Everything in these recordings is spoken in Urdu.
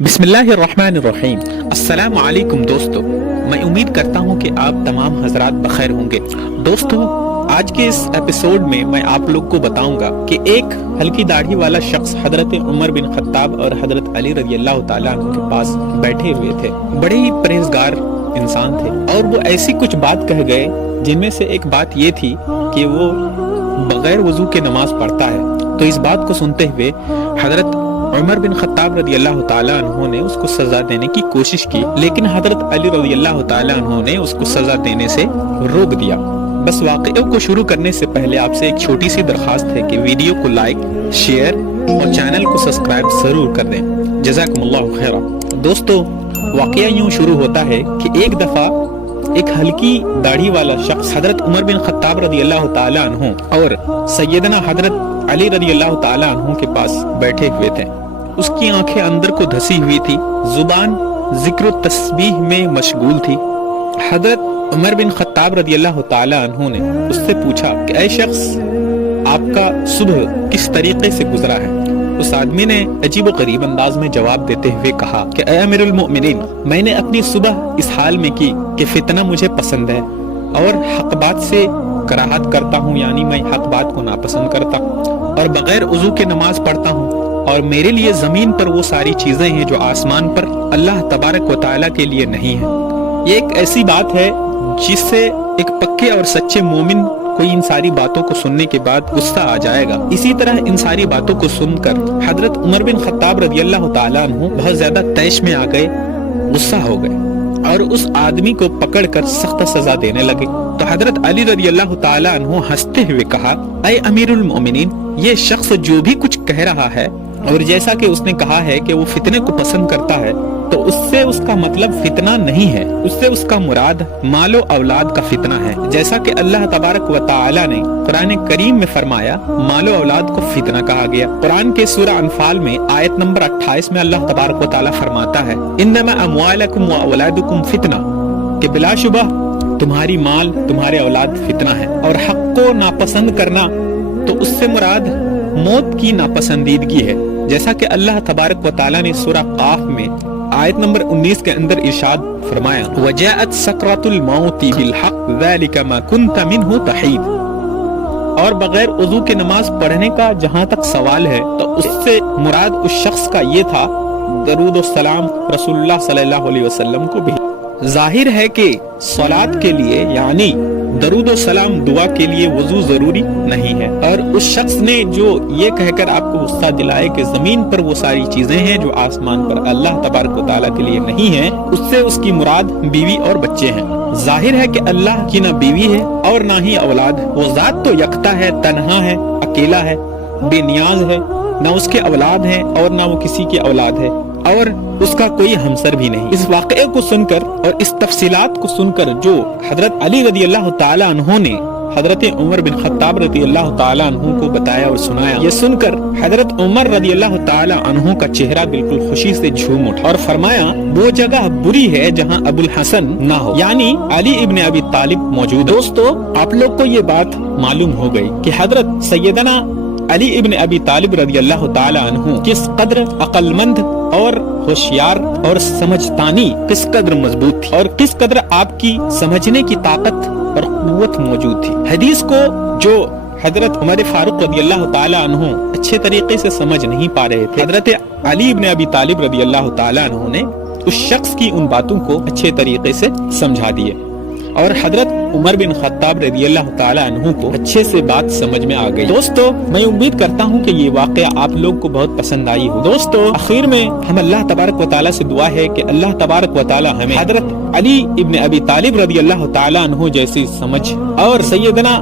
بسم اللہ الرحمن الرحیم۔ السلام علیکم دوستو، میں امید کرتا ہوں کہ آپ تمام حضرات بخیر ہوں گے۔ دوستو، آج کے اس ایپیسوڈ میں آپ لوگ کو بتاؤں گا کہ ایک ہلکی داڑھی والا شخص حضرت عمر بن خطاب اور حضرت علی رضی اللہ تعالیٰ عنہ کے پاس بیٹھے ہوئے تھے۔ بڑے ہی پرہیزگار انسان تھے اور وہ ایسی کچھ بات کہہ گئے جن میں سے ایک بات یہ تھی کہ وہ بغیر وضو کے نماز پڑھتا ہے۔ تو اس بات کو سنتے ہوئے حضرت عمر بن خطاب رضی اللہ تعالیٰ عنہ نے اس کو سزا دینے کی کوشش کی، لیکن حضرت علی رضی اللہ تعالیٰ عنہ نے اس کو سزا دینے سے روک دیا۔ بس واقعے کو شروع کرنے سے پہلے آپ سے ایک چھوٹی سی درخواست ہے کہ ویڈیو کو لائک، شیئر اور چینل کو سبسکرائب ضرور کر دیں۔ جزاکم اللہ خیرا۔ دوستو، واقعہ یوں شروع ہوتا ہے کہ ایک دفعہ ایک ہلکی داڑھی والا شخص حضرت عمر بن خطاب رضی اللہ تعالیٰ عنہ اور سیدنا حضرت علی رضی اللہ تعالیٰ عنہ کے پاس بیٹھے ہوئے تھے۔ اس کی آنکھیں اندر کو دھسی ہوئی تھی، زبان ذکر و تسبیح میں مشغول تھی۔ حضرت عمر بن خطاب رضی اللہ تعالیٰ عنہ نے اس سے پوچھا کہ اے شخص، آپ کا صبح کس طریقے سے گزرا ہے؟ اس آدمی نے عجیب و غریب انداز میں جواب دیتے ہوئے کہا کہ اے امیر المؤمنین، میں نے اپنی صبح اس حال میں کی کہ فتنہ مجھے پسند ہے اور حق بات سے کراہت کرتا ہوں، یعنی میں حق بات کو ناپسند کرتا ہوں، اور بغیر وضو کے نماز پڑھتا ہوں، اور میرے لیے زمین پر وہ ساری چیزیں ہیں جو آسمان پر اللہ تبارک و تعالیٰ کے لیے نہیں ہیں۔ یہ ایک ایسی بات ہے جس سے ایک پکے اور سچے مومن کو ان ساری باتوں کو سننے کے بعد غصہ آ جائے گا۔ اسی طرح ان ساری باتوں کو سن کر حضرت عمر بن خطاب رضی اللہ تعالیٰ عنہ بہت زیادہ طیش میں آ گئے، غصہ ہو گئے اور اس آدمی کو پکڑ کر سخت سزا دینے لگے۔ تو حضرت علی رضی اللہ تعالیٰ عنہ ہنستے ہوئے کہا، اے امیر المؤمنین، یہ شخص جو بھی کچھ کہہ رہا ہے اور جیسا کہ اس نے کہا ہے کہ وہ فتنے کو پسند کرتا ہے، تو اس سے اس کا مطلب فتنہ نہیں ہے، اس سے اس کا مراد مال و اولاد کا فتنہ ہے، جیسا کہ اللہ تبارک و تعالی نے قرآن کریم میں فرمایا مال و اولاد کو فتنہ کہا گیا۔ قرآن کے سورہ انفال میں آیت نمبر 28 میں اللہ تبارک و تعالی فرماتا ہے انما اموالکم و اولادکم فتنہ، کہ بلا شبہ تمہاری مال، تمہارے اولاد فتنہ ہے۔ اور حق کو ناپسند کرنا، تو اس سے مراد موت کی ناپسندیدگی ہے، جیسا کہ اللہ تبارک و تعالی نے سورہ قاف میں آیت نمبر 19 کے اندر ارشاد فرمایا وَجَاءَتْ سَكْرَةُ الْمَوْتِ بِالْحَقِّ ذَلِكَ مَا كُنْتَ مِنْهُ تَحِيدُ۔ اور بغیر وضو کے نماز پڑھنے کا جہاں تک سوال ہے، تو اس سے مراد اس شخص کا یہ تھا درود و سلام رسول اللہ صلی اللہ علیہ وسلم کو بھی۔ ظاہر ہے کہ صلاۃ کے لیے یعنی درود و سلام دعا کے لیے وضو ضروری نہیں ہے، اور اس شخص نے جو یہ کہہ کر آپ کو غصہ دلائے کہ زمین پر وہ ساری چیزیں ہیں جو آسمان پر اللہ تبارک و تعالیٰ کے لیے نہیں ہیں، اس سے اس کی مراد بیوی اور بچے ہیں۔ ظاہر ہے کہ اللہ کی نہ بیوی ہے اور نہ ہی اولاد، وہ ذات تو یکتا ہے، تنہا ہے، اکیلا ہے، بے نیاز ہے، نہ اس کے اولاد ہیں اور نہ وہ کسی کی اولاد ہے، اور اس کا کوئی ہمسر بھی نہیں۔ اس واقعے کو سن کر اور اس تفصیلات کو سن کر جو حضرت علی رضی اللہ تعالیٰ عنہ نے حضرت عمر بن خطاب رضی اللہ تعالیٰ عنہ کو بتایا اور سنایا، یہ سن کر حضرت عمر رضی اللہ تعالیٰ عنہ کا چہرہ بالکل خوشی سے جھوم اٹھا اور فرمایا وہ جگہ بری ہے جہاں ابو الحسن نہ ہو، یعنی علی ابن ابی طالب موجود۔ دوستو، آپ لوگ کو یہ بات معلوم ہو گئی کہ حضرت سیدنا علی ابن ابی طالب رضی اللہ تعالیٰ عنہ کس قدر عقل مند اور ہوشیار اور سمجھتانی، کس قدر مضبوط تھی، اور کس قدر آپ کی سمجھنے کی طاقت اور قوت موجود تھی۔ حدیث کو جو حضرت عمر فاروق رضی اللہ تعالیٰ عنہ اچھے طریقے سے سمجھ نہیں پا رہے تھے، حضرت علی ابن ابی طالب رضی اللہ تعالیٰ عنہ نے اس شخص کی ان باتوں کو اچھے طریقے سے سمجھا دیے، اور حضرت عمر بن خطاب رضی اللہ تعالیٰ عنہ کو اچھے سے بات سمجھ میں آ گئی۔ دوستو، میں امید کرتا ہوں کہ یہ واقعہ آپ لوگ کو بہت پسند آئی ہو۔ دوستو، آخر میں ہم اللہ تبارک و تعالیٰ سے دعا ہے کہ اللہ تبارک و تعالیٰ ہمیں حضرت علی ابن ابی طالب رضی اللہ تعالیٰ عنہ جیسی سمجھ اور سیدنا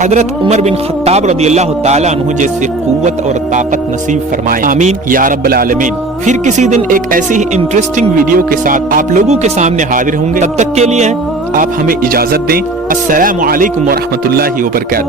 حضرت عمر بن خطاب رضی اللہ تعالیٰ عنہ جیسی قوت اور طاقت نصیب فرمائے، آمین یا رب العالمین۔ پھر کسی دن ایک ایسی ہی انٹرسٹنگ ویڈیو کے ساتھ آپ لوگوں کے سامنے حاضر ہوں گے، تب تک کے لیے آپ ہمیں اجازت دیں۔ السلام علیکم ورحمۃ اللہ وبرکاتہ۔